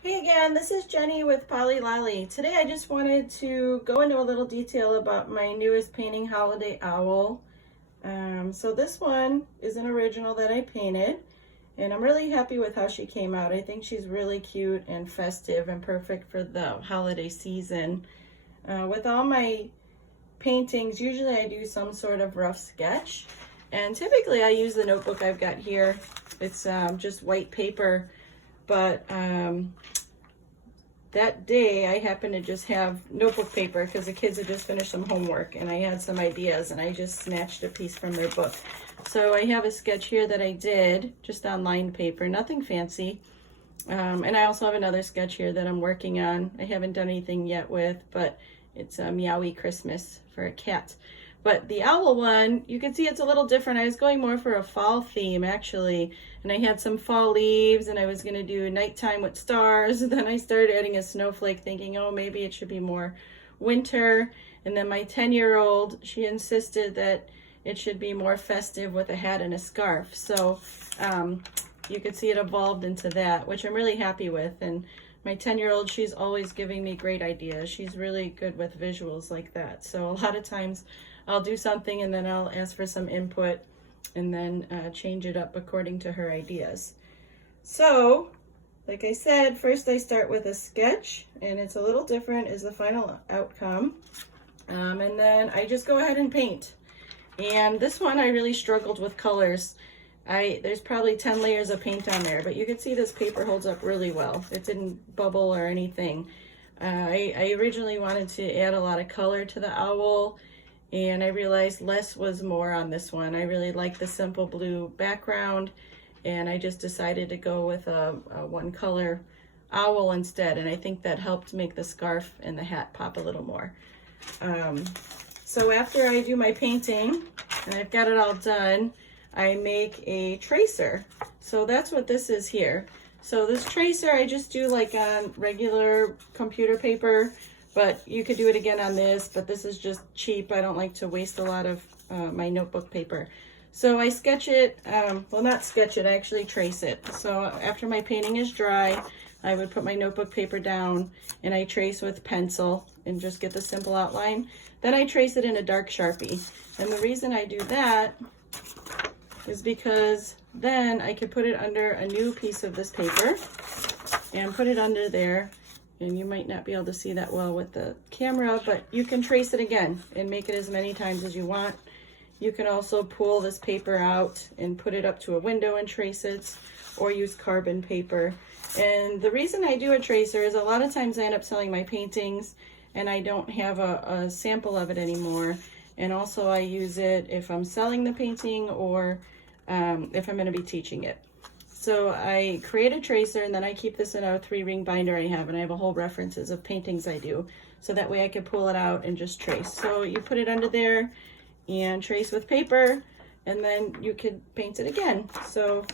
Hey again, this is Jenny with Polly Lolly. Today I just wanted to go into a little detail about my newest painting, Holiday Owl. So this one is an original that I painted, and I'm really happy with how she came out. I think she's really cute and festive and perfect for the holiday season. With all my paintings, usually I do some sort of rough sketch, and typically I use the notebook I've got here. It's just white paper, but that day I happened to just have notebook paper because the kids had just finished some homework and I had some ideas and I just snatched a piece from their book. So I have a sketch here that I did just on lined paper, nothing fancy. And I also have another sketch here that I'm working on. I haven't done anything yet with, but it's a Meowie Christmas for a cat. But the owl one, you can see it's a little different. I was going more for a fall theme actually, and I had some fall leaves and I was gonna do nighttime with stars. Then I started adding a snowflake thinking, oh, maybe it should be more winter. And then my 10-year-old, she insisted that it should be more festive with a hat and a scarf. So you could see it evolved into that, which I'm really happy with. And my 10-year-old, she's always giving me great ideas. She's really good with visuals like that. So a lot of times I'll do something and then I'll ask for some input and then change it up according to her ideas. So, like I said, first I start with a sketch, and it's a little different as the final outcome. And then I just go ahead and paint. And this one I really struggled with colors. There's probably 10 layers of paint on there, but you can see this paper holds up really well. It didn't bubble or anything. I originally wanted to add a lot of color to the owl, and I realized less was more on this one. I really like the simple blue background, and I just decided to go with a one color owl instead, and I think that helped make the scarf and the hat pop a little more. So after I do my painting and I've got it all done, I make a tracer. So that's what this is here. So this tracer I just do like on regular computer paper, but you could do it again on this, but this is just cheap. I don't like to waste a lot of my notebook paper. So I sketch it, well, not sketch it, I actually trace it. So after my painting is dry, I would put my notebook paper down and I trace with pencil and just get the simple outline. Then I trace it in a dark Sharpie. And the reason I do that is because then I could put it under a new piece of this paper and put it under there. And you might not be able to see that well with the camera, but you can trace it again and make it as many times as you want. You can also pull this paper out and put it up to a window and trace it, or use carbon paper. And the reason I do a tracer is a lot of times I end up selling my paintings and I don't have a sample of it anymore. And also I use it if I'm selling the painting or if I'm going to be teaching it. So I create a tracer and then I keep this in a 3-ring binder I have, and I have a whole references of paintings I do. So that way I could pull it out and just trace. So you put it under there and trace with paper, and then you could paint it again. So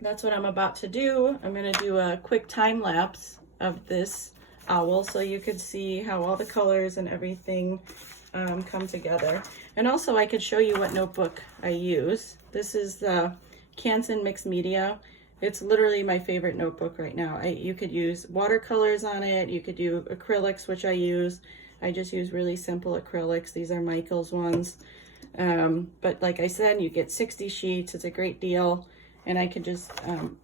that's what I'm about to do. I'm going to do a quick time lapse of this owl so you could see how all the colors and everything come together. And also I could show you what notebook I use. This is the Canson Mixed Media. It's literally my favorite notebook right now. You could use watercolors on it. You could do acrylics, which I use. I just use really simple acrylics. These are Michael's ones. But like I said, you get 60 sheets. It's a great deal. And I could just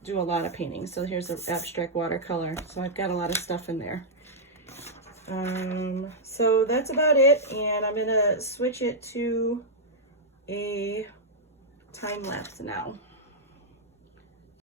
do a lot of paintings. So here's an abstract watercolor. So I've got a lot of stuff in there. So that's about it. And I'm going to switch it to a time lapse now.